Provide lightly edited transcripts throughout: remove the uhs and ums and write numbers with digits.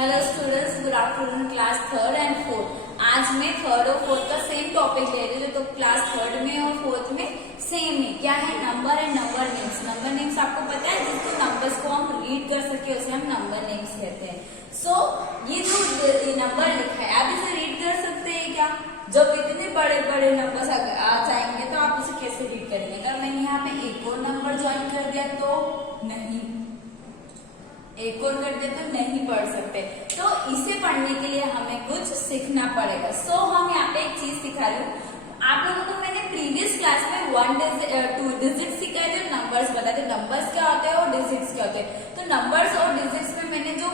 Hello students, good afternoon class third and fourth. आज मैं third और फोर्थ का सेम टॉपिक ले रही हूँ, तो क्लास थर्ड में और फोर्थ में सेम है। क्या है? Number and number names. Number names आपको पता है, जिसको नंबर्स को हम रीड कर सके उसे हम नंबर नेम्स कहते हैं। ये जो नंबर लिखा है आप इसे रीड कर सकते हैं क्या? जब इतने बड़े बड़े नंबर्स आ जाएंगे तो आप इसे कैसे रीड करेंगे? अगर मैंने यहाँ पे एक और नंबर ज्वाइन कर दिया तो नहीं, एक और कर दे तो नहीं पढ़ सकते। तो इसे पढ़ने के लिए हमें कुछ सीखना पड़ेगा। हम यहाँ पे एक चीज सिखा रही हूँ आप लोगों को। मैंने प्रीवियस क्लास में 2 डिजिट सिखाए थे, नंबर्स बताए थे। नंबर्स क्या होते हैं और डिजिट्स क्या होते हैं। तो नंबर्स और डिजिट्स में मैंने जो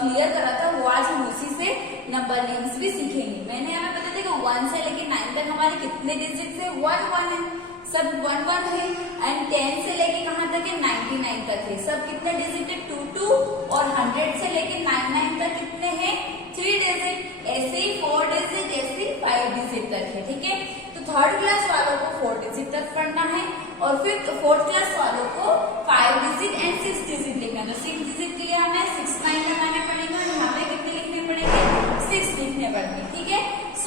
क्लियर करा था वो आज हम उसी से नंबर नेम्स भी सीखेंगे। मैंने हमें पता था कि 1 से लेके 9 तक हमारे कितने डिजिट्स है? 1 है, सब 1 है। एंड 10 से लेके कहाँ तक है? 99 तक है। सब कितने डिजिट है? 2 और 100 से लेके 99 तक कितने हैं? 3 डिजिट। ऐसे ही 4 डिजिट, ऐसे ही 5 डिजिट तक है। ठीक है, तो थर्ड क्लास वालों को 4 डिजिट तक पढ़ना है और फिर फोर्थ क्लास वालों को 5 डिजिट एंड 6 डिजिट लिखना है। तो 6 डिजिट के लिए हमें 6 9 लगाने पड़ेंगे और यहाँ पे कितने लिखने पड़ेंगे? 6 लिखने पड़ेंगे। ठीक है,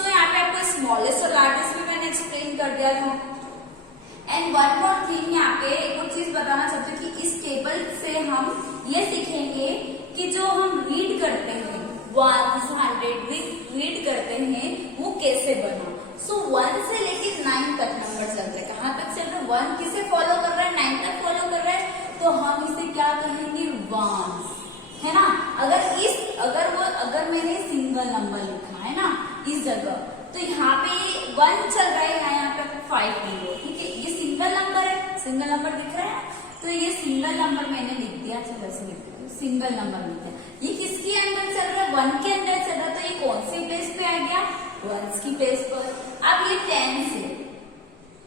यहाँ पे आपको स्मॉलेस्ट और लार्जेस्ट भी मैंने एक्सप्लेन कर दिया था। एंड वन मोर थिंग, यहाँ पे एक और चीज बताना चाहती हूँ कि इस टेबल से हम ये सीखेंगे कि जो हम रीड करते हैं 1 से 100 रीड करते हैं वो कैसे बना। 1 से लेके 9 तक नंबर चल रहे हैं। कहाँ तक चल रहे हैं? 1 किसे फॉलो कर रहा है? 9 तक फॉलो कर रहा है। तो हम इसे क्या कहेंगे? 1 है ना। अगर मैंने सिंगल नंबर लिखा है ना इस जगह, तो यहाँ पे 1 चल रहा है, यहाँ पे 5 नहीं है। ठीक है, ये सिंगल नंबर है, सिंगल नंबर दिख रहा है। तो ये सिंगल नंबर मैंने लिख दिया। चलो ऐसे लिख दिया, सिंगल नंबर लिख दिया। ये किसके अंदर चल रहा है? 1 के अंदर चल रहा है। तो ये कौन सी प्लेस पे आ गया? 1 की प्लेस पर। अब ये 10 से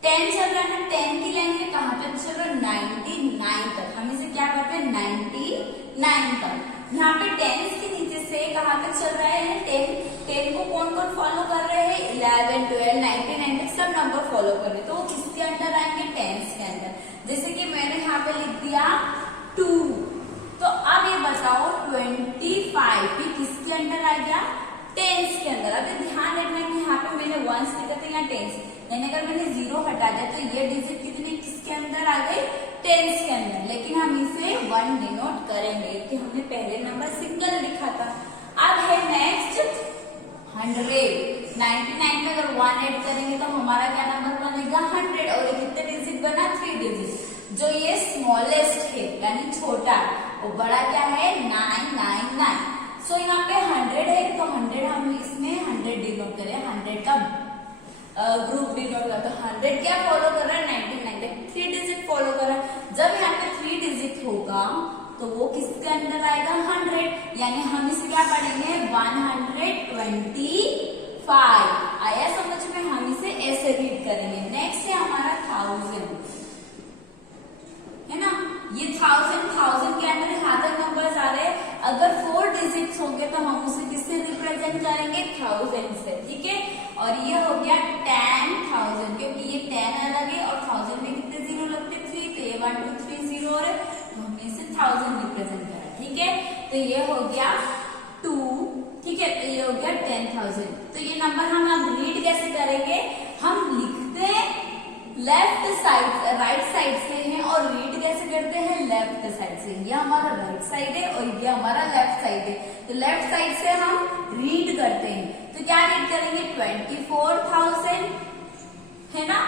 10 चल रहा है ना, 10 की लाइन में कहाँ तक चल रहा है? 99 तक। हम इसे क्या करते हैं? 99 तक। यहाँ पे 10 के नीचे से कहाँ तक चल रहा है? 10 को कौन कौन फॉलो कर रहे हैं? 11 12 99 तक सब नंबर फॉलो कर रहे हैं। तो वो किसके अंदर आएंगे? 10 के अंदर। जैसे कि मैंने यहाँ पे लिख दिया 2। तो अब ये बताओ 25 भी किसके अंदर आ गया? 10 के अंदर। अब ध्यान रखना कि यहाँ पे मैंने 1 लिखा था, यहाँ 10, यानी अगर मैंने 0 हटा दिया तो ये डिजिट कितने किसके अंदर आ गए? 10 के अंदर। लेकिन हम इसे 1 डिनोट करेंगे कि हमने पहले नंबर सिंगल लिखा था। अब है नेक्स्ट 100। 99 में अगर 1 ऐड करेंगे तो हमारा क्या नंबर बनेगा? 100। और ये कितने डिजिट बना? 3 डिजिट। जो ये स्मॉलेस्ट है यानी छोटा, वो बड़ा क्या है? 999। यहाँ पे 100 है तो 100 हम इसमें 100 डिनोट करें, 100 का ग्रुप डिनोट कर। तो 100 क्या फॉलो कर रहा है? 99 तक 3 डिजिट फॉलो कर रहा है। जब यहाँ पे 3 डिजिट होगा तो वो किसके अंदर आएगा? 100। यानी हम इसे क्या पढ़ेंगे? 125। आया समझ में? हम इसे ऐसे रीड करेंगे। नेक्स्ट है हमारा 1000, है ना। ये 1000 के अंदर यहाँ तक नंबर्स आ रहे हैं। अगर 4 डिजिट्स होंगे तो हम उसे किससे रिप्रेजेंट करेंगे? 1000 से। ठीक है, और ये हो गया 10,000, क्योंकि ये 10 अलग है और 1000 में कितने जीरो लगते? 3। तो ये 1 2 3 0 और तो हमने इसे 1000 रिप्रेजेंट करा। ठीक है, तो ये हो गया 2। ठीक है, तो ये हो गया 10,000। तो ये नंबर हम अब रीड कैसे करेंगे? हम लिखते हैं लेफ्ट साइड, राइट साइड से है और रीड कैसे करते हैं? लेफ्ट साइड से। ये हमारा राइट साइड है और ये हमारा लेफ्ट साइड है। तो लेफ्ट साइड से हम रीड करते हैं। तो क्या रीड करेंगे? 24,000 है ना,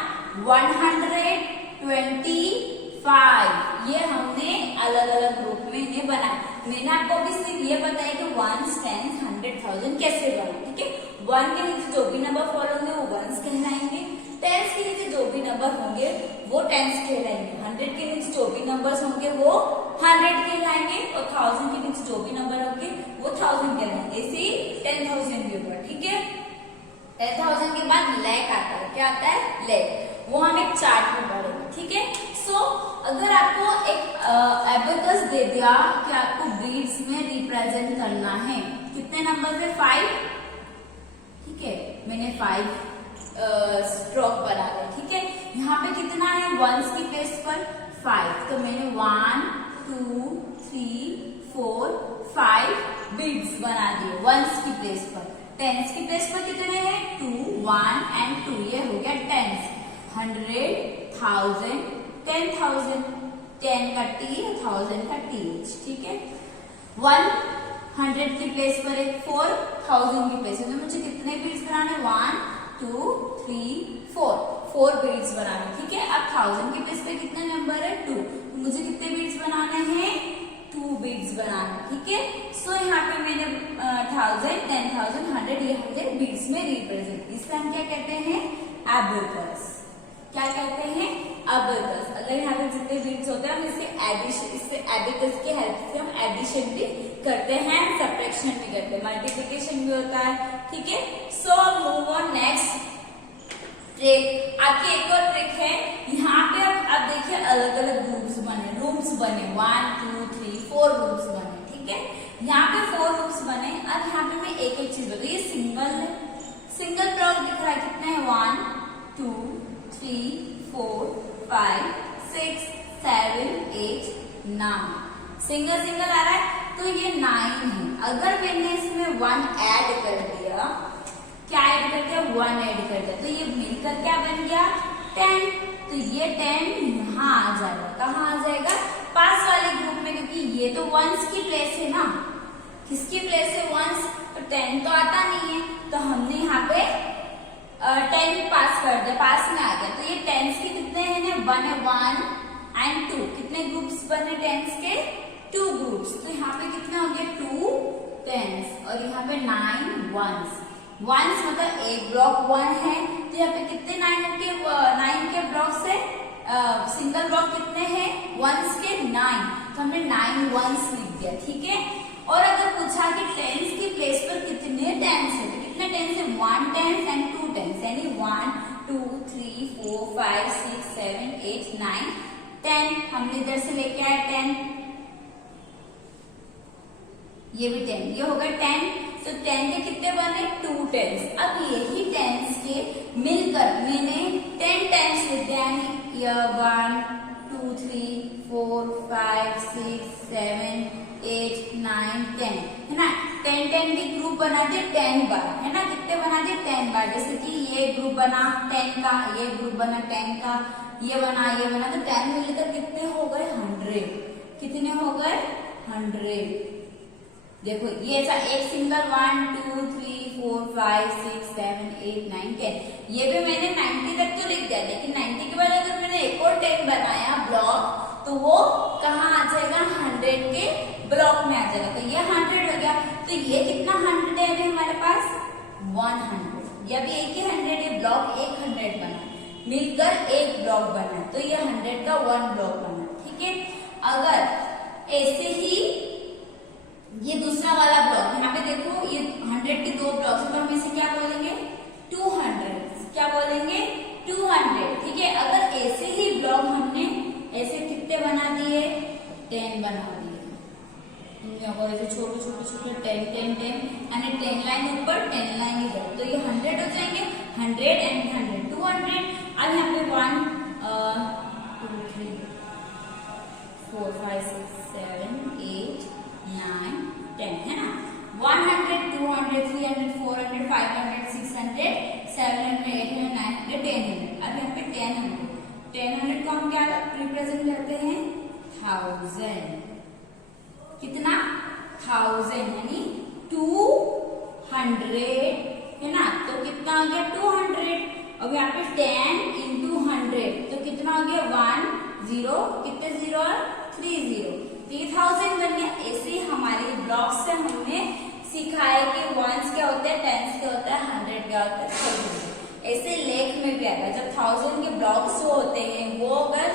125। ये हमने अलग अलग ग्रुप में ये बनाया। मैंने आपको अभी सिर्फ ये बताया कि 1 10 100,000 कैसे बना। ठीक है, 1 के नीचे जो भी नंबर फॉलो होंगे वो 1s कहलाएंगे। 10 के नीचे जो भी नंबर होंगे वो 10s कहलाएंगे। 100 के नीचे जो भी नंबर्स होंगे वो 100 कहलाएंगे और 1000 के नीचे जो भी नंबर होंगे वो 1000 कहलाएंगे। ऐसे ही 10,000 भी होगा। ठीक है, 10,000 के बाद लैख आता है। क्या आता है? लैख। वो हम एक चार्ट में पढ़ेंगे। ठीक है, अगर आपको एक एबेकस दे दिया कि आपको बीड्स में रिप्रेजेंट करना है, कितने नंबर है? 5। ठीक है, मैंने 5 स्ट्रोक बना दिया। ठीक है, यहाँ पे कितना है? 1s की प्लेस पर 5। तो मैंने 1 2 3 4 5 बीड्स बना दिए वंस की प्लेस पर। टेंस की प्लेस पर कितने हैं? 2, 1 एंड 2, ये हो गया टेंस। 100, 1000, 10,000, 10 का T, 1000 का TH, ठीक है। 100 की प्लेस पर एक 4, 1000 की प्लेस पर, तो मुझे कितने बीड्स बनाने? 1, 2, 3, 4 बीड्स बनाने, ठीक है। अब 1000 की प्लेस पे कितने नंबर है? 2, तो मुझे कितने बीड्स बनाने हैं? 2 बीड्स बनाने, ठीक है। सो यहाँ पे मैंने 1000, 10,000, 100 ये हमने बीड्स में रिप्रेजेंट, इससे हम क्या कहते हैं? एबेकस। क्या कहते हैं? एबेकस। अगर यहाँ पे जितने बीड्स होते हैं हम इससे एबेकस की हेल्प से हम एडिशन भी करते हैं, सब्ट्रैक्शन भी करते हैं, मल्टीप्लिकेशन भी होता है, ठीक है। So move on next trick. आपकी एक और ट्रिक है, यहाँ पे अब देखिए अलग अलग ग्रुप्स बने, रूम्स बने, 1, 2, 3, 4 रूम्स बने, ठीक है। यहाँ पे 4 रूम्स बने। अब यहाँ पे मैं एक एक चीज बताऊँ, ये सिंगल ब्लॉक दिख रहा है, कितने हैं? 1, 2, 3, 4, 5, 6, 7, 8, 9, सिंगल आ रहा है, तो ये 9 है। अगर मैंने इसमें 1 ऐड कर दिया, क्या ऐड कर दिया? 1 ऐड कर दिया, तो ये मिलकर क्या बन गया? 10। तो ये 10 यहाँ आ जाएगा। कहाँ आ जाएगा? पास वाले ग्रुप में, क्योंकि ये तो वंस की प्लेस है ना। किसकी प्लेस है? वंस। तो 10 तो आता नहीं है, तो हमने यहाँ पे 10 पास कर दिया, पास में आ गया। तो ये टेंस के कितने हैं? 1 है, 1 एंड 2। कितने ग्रुप्स बने टेंस के? 2 ग्रुप्स। तो यहाँ पे कितने हो गए? 2 टेंस, और यहाँ पे 9 वंस। वंस मतलब एक ब्लॉक 1 है, तो यहाँ पे कितने 9 के ब्लॉक से सिंगल ब्लॉक कितने हैं? वंस के 9, तो हमने 9 वंस लिख दिया, ठीक है। और अगर पूछा कि टेंस की प्लेस पर कितने टेंस है, तो कितने टेंस है? 1 टेंस एंड 2 टेंस, यानी 1, 2, 3, 4, 5, 6, 7, 8, 9, 10। हमने इधर से लेके आए 10, ये भी 10, ये होगा 10। तो 10 के कितने बने? 2 टेंस। अब यही टेंस के मिलकर मैंने 10 टेंस लिख दिया, यानी 1, 2, 3, 4, 5, 6, 7, 8, 9, 10, है ना। 10 के ग्रुप बना दिए 10 बार, है ना। कितने बना दिए? 10 बार। जैसे कि ये ग्रुप बना 10 का, ये ग्रुप बना 10 का, ये बना, तो 10 मिलकर कितने हो गए? 100। कितने हो गए? 100। देखो ये ऐसा एक सिंगल 1, 2, 3, 4, 5, 6, 7, 8, 9, 10, ये भी मैंने 90 तक तो लिख दिया, लेकिन 90 के बाद अगर मैंने एक और 10 बनाया ब्लॉक, तो वो कहाँ आ जाएगा? 100 के ब्लॉक में आ जाएगा। तो ये 100 हो गया। तो ये कितना 100 है अभी हमारे पास? 100। ये भी एक ही 100 है, ब्लॉक एक 100 बना, मिलकर एक ब्लॉक बना, तो ये 100 का 1 ब्लॉक बना, ठीक है। अगर ऐसे ही ये दूसरा वाला ब्लॉक, यहाँ पे देखो ये 100 के 2 ब्लॉक, तो हम इसे क्या बोलेंगे? 200। क्या बोलेंगे? 200, ठीक है। अगर ऐसे ही ब्लॉक हमने ऐसे कितने बना दिए? 10 बना दिए, ऐसे छोटे 10, 10 यानी 10 लाइन ऊपर 10 लाइन इधर, तो ये 100 हो जाएंगे। 100 एंड 100, 200। अब यहाँ पे 1, 2, 3, 4, 5, 6, 7, 8, 9, 10, है ना। 100, 200, 300, 400, 500, 600, 700, 800, 900, 1000। अब यहाँ पे 1000 को हम क्या रिप्रेजेंट करते हैं? 1000। कितना? 1000 यानी 200, है ना। तो कितना आ गया? 200। अब यहाँ पे 10 into 100, तो कितना हो गया? 1 0, कितने 0? 3 0, 3000 बन गया। ऐसे ही हमारे ब्लॉक से हमने सीखा है कि वंस क्या होता है, टेंस क्या होता है, 100 क्या होता है, 1000। ऐसे लेख में भी आएगा, जब 1000 के ब्लॉक्स होते हैं वो अगर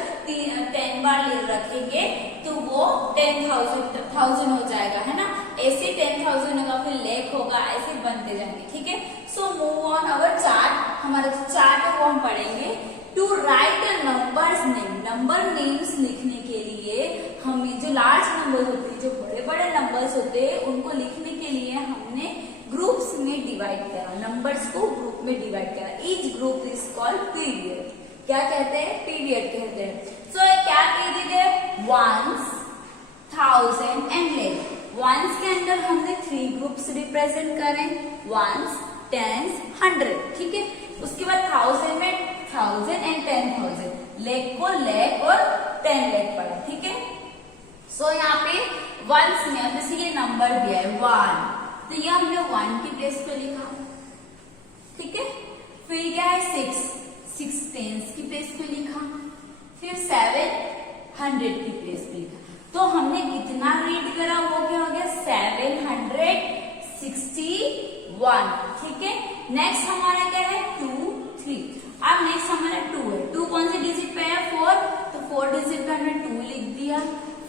10 बार रखेंगे तो वो 10,000 हो जाएगा, है ना। ऐसे 10,000 होगा, फिर लेख होगा, ऐसे बनते जाएंगे, ठीक है। So move on our chart. हमारा जो चार्ट है वो हम पढ़ेंगे। To write numbers name, number names लिखने के लिए हमें जो लार्ज नंबर होते हैं, जो बड़े बड़े नंबर्स होते हैं, उनको लिखने के लिए हमने ग्रुप्स में डिवाइड करा, नंबर्स को ग्रुप में डिवाइड करा। Each group is called period. क्या कहते हैं? पीरियड कहते हैं। सो क्या पीरियड है? 1, 1000 एंड 11। वंस के अंदर हमने 3 ग्रुप्स रिप्रेजेंट करें, वंस, टेंस, 100, ठीक है। उसके बाद 1000 में 1000 एंड 10,000, लेख को लेख और 10 लेख पढ़ा, ठीक है। सो यहाँ पे वंस में अब जैसे ये नंबर दिया है 1, तो ये हमने 1 की प्लेस पे लिखा, ठीक है। फिर क्या है 6 टेंस की प्लेस पे लिखा, फिर 7 100 की प्लेस पे लिखा। तो हमने कितना रीड करा, वो क्या हो गया 761, ठीक है। नेक्स्ट हमारा क्या है 2 3। अब नेक्स्ट हमारा 2 है, 2 कौन से डिजिट पे है 4, तो 4 डिजिट पे हमने 2 लिख दिया।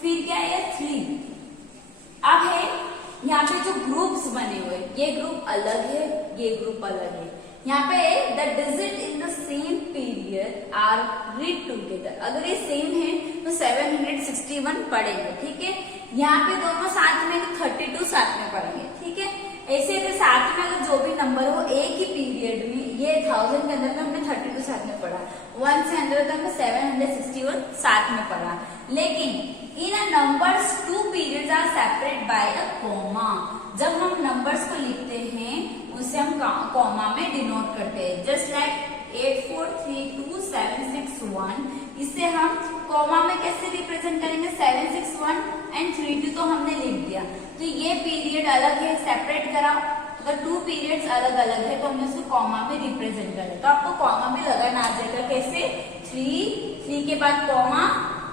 फिर क्या है 3। अब है यहाँ पे जो ग्रुप्स बने हुए, ये ग्रुप अलग है, ये ग्रुप अलग है। यहाँ पे the digit in the same period are read together, अगर ये सेम है तो 761 पढ़ेंगे, ठीक है। यहाँ पे दोनों साथ में तो 32 साथ में पढ़ेंगे, ठीक है। ऐसे अगर साथ में अगर जो भी नंबर हो एक ही पीरियड में, ये 1000 के अंदर में हमने 32 साथ में पढ़ा, 1 से अंदर तक में 761 साथ में पढ़ा। लेकिन इन numbers 2 periods are separate by a comma, जब हम नंबर्स को लिखते हैं उसे हम कॉमा में डिनोट करते हैं, जस्ट लाइक 8432 इसे हम कॉमा में कैसे रिप्रेजेंट करेंगे 761 एंड 32 तो हमने लिख दिया। तो ये पीरियड अलग है, सेपरेट करा, अगर 2 पीरियड्स अलग अलग है तो हमने उसको कॉमा में रिप्रेजेंट करें। तो आपको कॉमा भी लगाना आ जाएगा, कैसे 3 के बाद कॉमा,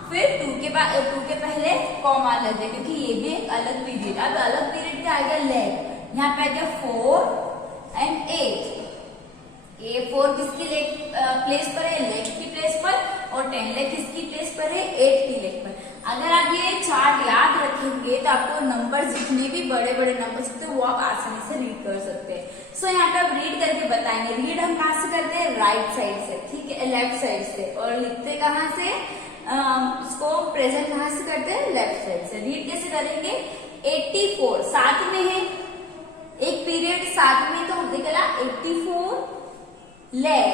फिर 2 के पहले कॉमा लग जाए, क्योंकि ये भी एक अलग पीरियड। अब अलग पीरियड क्या आ गया लेग, यहाँ पे आ गया 4 एंड 8। 4 किसकी प्लेस पर है, लेग की प्लेस पर, और 10 लेग किसकी प्लेस पर है, 8 की लेग पर। अगर आप ये चार्ट याद रखेंगे तो आपको नंबर जितने भी बड़े बड़े नंबर्स होते हैं वो आप आसानी से रीड कर सकते हैं। सो यहाँ पे आप रीड करके बताएंगे। रीड हम कहाँ से करते हैं, राइट साइड से, ठीक है, लेफ्ट साइड से, और लिखते कहाँ से, इसको प्रेजेंट कहाँ से करते हैं, लेफ्ट साइड से। रीड कैसे करेंगे, 84 साथ में है, एक पीरियड साथ में, तो हमने कहा 84 लेग,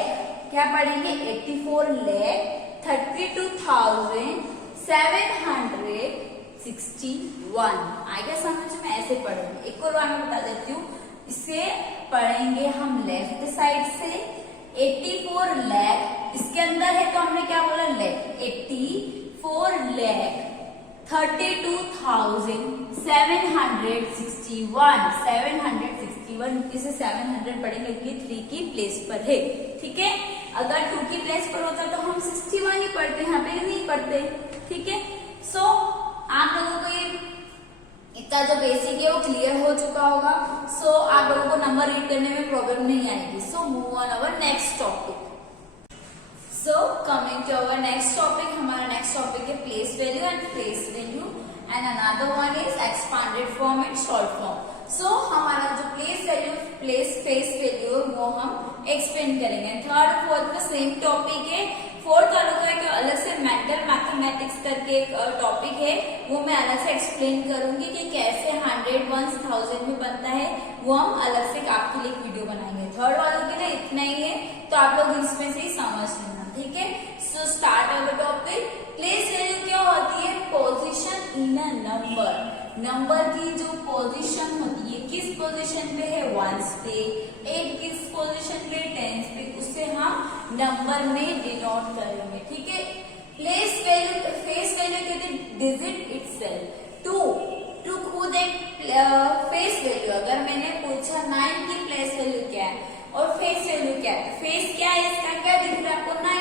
क्या पढ़ेंगे 84 लेग 32,761। आएगा समझ में, ऐसे पढ़ेंगे। एक और बार मैं बता देती हूँ, इसे पढ़ेंगे हम लेफ्ट साइड से। 84 लेग इसके अंदर है तो हमने क्या बोला लेग, 84 लेग 32,761 इसे 700 पढ़ेंगे क्योंकि 3 की प्लेस पर है, ठीक है। अगर 2 की प्लेस पर होता तो हम 61 ही पढ़ते, यहाँ पे नहीं पढ़ते, ठीक है। सो आप लोगों को ये इतना जो बेसिक है वो क्लियर हो चुका होगा। सो आप लोगों को नंबर रीड करने में प्रॉब्लम नहीं आएगी। So move on our next topic. So coming to our next topic, हमारा नेक्स्ट टॉपिक है place value and face value, and another one is expanded form and short form. So हमारा जो place value, place face value वो हम explain करेंगे। Third fourth में same topic है। Fourth वालों का एक अलग से मेंटल मैथमेटिक्स करके एक टॉपिक है, वो मैं अलग से एक्सप्लेन करूंगी कि कैसे 100 1 1000 में बनता है, वो हम अलग से आपके लिए वीडियो बनाएंगे। थर्ड वालों के लिए इतना ही है, तो आप लोग इसमें से ही समझ लेना, ठीक है। So start our topic. Place value क्या होती है, position in a number, number की जो पोजीशन होती है, किस पोजीशन पे है, 1 पे, 8 किस पोजीशन पे, 10 पे, उसे हम नंबर में डिनोट करेंगे, ठीक है। प्लेस वैल्यू, फेस वैल्यू कहते हैं डिजिट इटसेल्फ। 2 खुद एक फेस वैल्यू, अगर मैंने पूछा 9 की प्लेस वैल्यू क्या है और फेस वैल्यू क्या है, फेस क्या है, इसका क्या दिख रहा है आपको, 9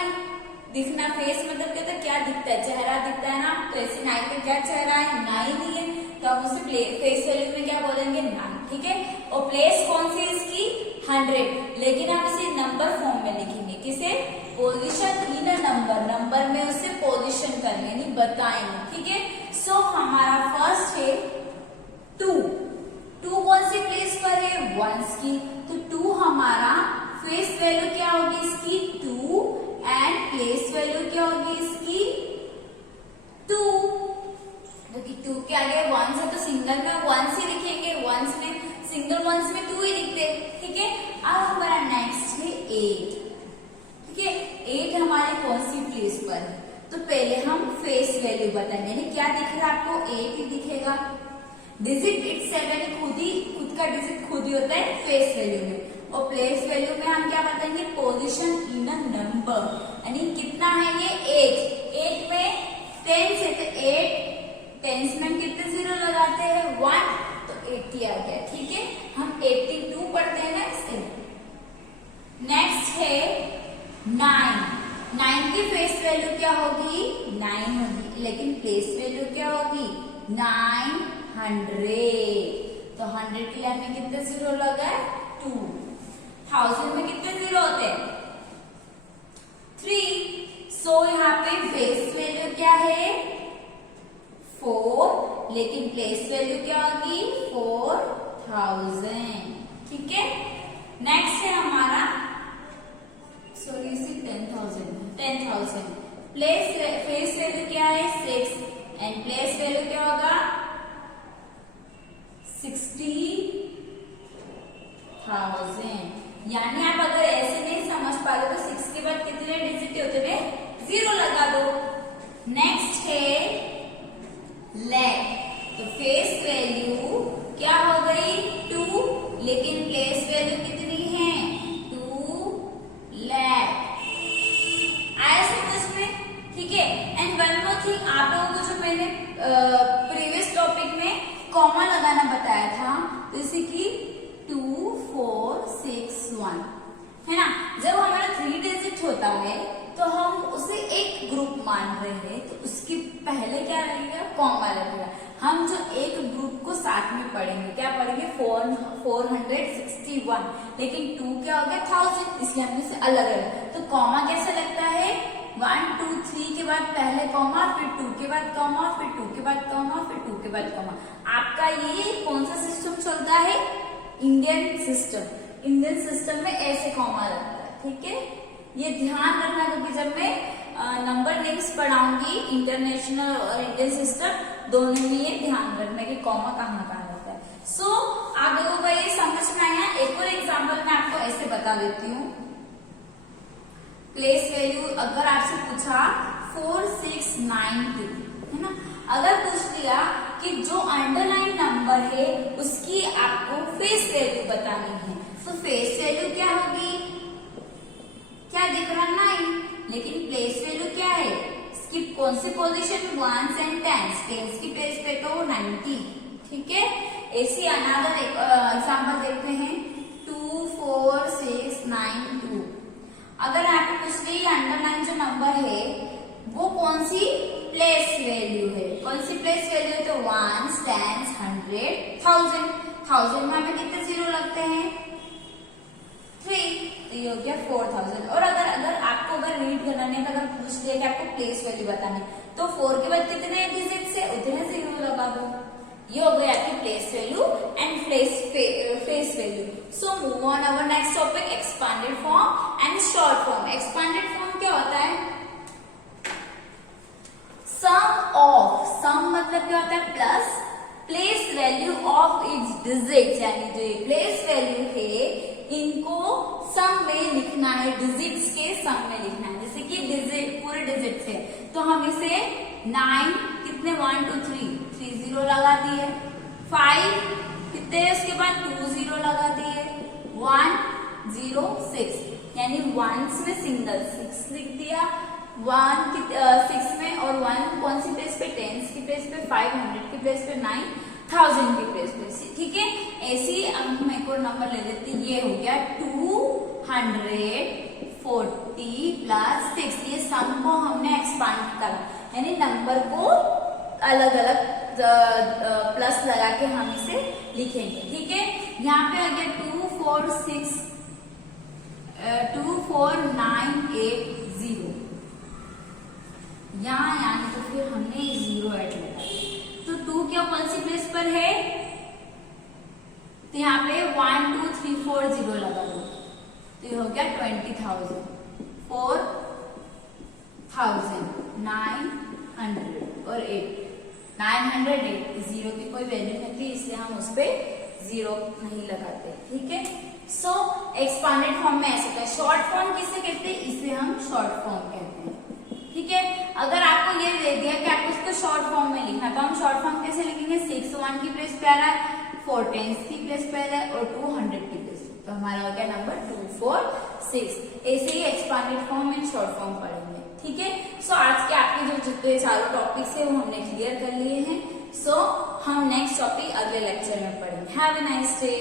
दिखना। फेस मतलब क्या, क्या दिखता है, चेहरा दिखता है ना, तो ऐसे 9 का क्या चेहरा है, 9 ही है, तो हम उसे फेस वैल्यू में क्या बोलेंगे, 9, ठीक है। और प्लेस कौन सी इसकी, 100, लेकिन हम इसे नंबर फॉर्म में लिखेंगे, किसे, position in a number, number में उसे पोजीशन करेंगे, नहीं बताएंगे, ठीक है। सो हमारा फर्स्ट है 2 कौन सी प्लेस पर है, 1 की, तो 2 हमारा फेस वैल्यू क्या होगी इसकी, 2, एंड प्लेस वैल्यू क्या होगी इसकी, 2, क्योंकि 2 के आगे 1 है तो सिंगल में 1 ही लिखेंगे, 1 में सिंगल 1 में 2 ही लिखते, ठीक है। अब हमारा नेक्स्ट है 8, ठीक है। 8 हमारे कौन सी प्लेस पर है, तो पहले हम फेस वैल्यू बताएंगे, यानी क्या दिख रहा है आपको, 8 ही दिखेगा। डिजिट इटसेल्फ यानी खुद का डिजिट खुद ही होता है फेस वैल्यू में, और प्लेस वैल्यू में हम क्या बताएंगे, पोजीशन इन अ नंबर, यानी कितना है ये 8, 8 में 10 से, तो 8 टेंस में हम कितने जीरो लगाते हैं 1, तो 80 आ गया। ठीक है, हम 82 पढ़ते हैं ना इससे। नेक्स्ट है 9, 9 की फेस वैल्यू क्या होगी 9 होगी, लेकिन प्लेस वैल्यू क्या होगी 900, तो 100 के लिए हमें कितने जीरो लगा है 2, 1000 में कितने जीरो होते हैं 3, सो यहाँ पे फेस वैल्यू क्या है 4, लेकिन प्लेस वैल्यू क्या होगी 4000। ठीक है, नेक्स्ट है हमारा सॉरी 10,000 फेस वैल्यू क्या है 6 एंड प्लेस वैल्यू क्या होगा 60,000। यानी आप अगर ऐसे नहीं समझ पा रहे तो 6 के बाद कितने डिजिट होते हैं 0 लगा दो। नेक्स्ट है लैख, तो फेस वैल्यू क्या हो गई 2, लेकिन प्लेस वैल्यू कितनी है 2 लाख। आया समझ में? ठीक है, एंड वन मोर थिंग, आप लोगों को जो मैंने प्रीवियस टॉपिक में कॉमा लगाना बताया था, जैसे कि 2 4 6 1 है ना, जब हमारा 3 डिजिट होता है तो हम उसे एक ग्रुप मान रहे हैं, तो उसके पहले क्या लगेगा कॉमा लगेगा। हम जो एक ग्रुप को साथ में पढ़ेंगे, क्या पढ़ेंगे 461, लेकिन 2 क्या हो गया 1000, इसलिए हमने इसे अलग अलग। तो कॉमा कैसे लगता है 1 2 3 के बाद पहले कॉमा, फिर 2 के बाद कॉमा, फिर 2 के बाद कॉमा, फिर 2 के बाद कॉमा। आपका ये कौन सा सिस्टम चलता है इंडियन सिस्टम। इंडियन सिस्टम में ऐसे कॉमा लगता है। ठीक है, ये ध्यान रखना, क्योंकि जब मैं नंबर नेम्स पढ़ाऊंगी इंटरनेशनल और इंडियन सिस्टम दोनों में ये ध्यान रखना कि कॉमा कहाँ कहाँ रहता है। सो आप लोगों को ये समझ में आया। एक और एग्जाम्पल मैं आपको ऐसे बता देती हूँ। प्लेस वैल्यू अगर आपसे पूछा 4692 है ना, अगर पूछ लिया कि जो अंडरलाइन नंबर है उसकी आपको फेस वैल्यू बतानी है, तो फेस वैल्यू क्या होगी, क्या दिख रहा 9, लेकिन प्लेस वैल्यू क्या है, इसकी कौन सी position 1s and 10s, 10s की प्लेस पे तो 90। ठीक है, ऐसी अनदर एग्जाम्पल देखते हैं 24692। अगर आपको पूछ ली अंडरलाइन जो नंबर है वो कौन सी प्लेस वैल्यू है, कौन सी प्लेस वैल्यू है, तो 1s 10s 100 1000। 1000 में हमें कितने जीरो लगते हैं 3, तो ये हो गया 4000। और अगर आपको रीड करना नहीं, अगर पूछ लिया कि आपको प्लेस वैल्यू बतानी, तो 4 के बाद कितने डिजिट से उतने जीरो लगा दो। ये हो गया आपकी place value and face value. So move on our next topic, expanded form and short form. Expanded form क्या होता है, सम मतलब क्या होता है plus place value of its digit, यानी जो प्लेस वैल्यू है इनको सम में लिखना है, डिजिट्स के सम में लिखना है। जैसे कि डिजिट पूरे डिजिट्स है, तो हम इसे 9 कितने 1 2 3 जीरो लगा दिए, 5 कितने उसके बाद 2 जीरो लगा दिए, 1 0 6, यानी 1s में सिंगल 6 लिख दिया, 1 6 में, और 1 कौन सी प्लेस पे 10s की प्लेस पे, 500 की प्लेस पे, 9000 की प्लेस पे। ठीक है, ऐसे ही हम एक और नंबर ले लेते हैं। ये हो गया 240 प्लस 6। ये सम को हमने एक्सपांड करा, यानी नंबर को अलग अलग प्लस लगा के हम इसे लिखेंगे। ठीक है, यहाँ पे आ गया 24980, यहाँ यानी तो फिर हमने जीरो ऐड लगाया, तो 2 क्या कौन सी प्लेस पर है, तो यहाँ पे 1 2 3 4 जीरो लगा दो, तो ये हो गया 20,000, 4,000 900 और 8 908। जीरो की कोई वैल्यू नहीं थी, इसलिए हम उस पर जीरो नहीं लगाते। ठीक है, सो एक्सपांडेड फॉर्म में ऐसे होता है। शॉर्ट फॉर्म किसे कहते हैं, इसे हम शॉर्ट फॉर्म कहते हैं। ठीक है। अगर आपको ये दे दिया कि आपको इसको शॉर्ट फॉर्म में लिखना, तो हम शॉर्ट फॉर्म कैसे लिखेंगे? 6 1 की प्लेस पे आ रहा है, 4 10 की प्लेस पे आ रहा है और 2 100 की प्लेस पे, तो हमारा हो गया नंबर 2 4 6। ऐसे ही expanded form and short form पढ़ेंगे, ठीक है। सो आज के आपके जो जितने चारों टॉपिक्स है वो हमने क्लियर कर लिए हैं। सो हम नेक्स्ट टॉपिक अगले लेक्चर में पढ़ेंगे। Have a nice day.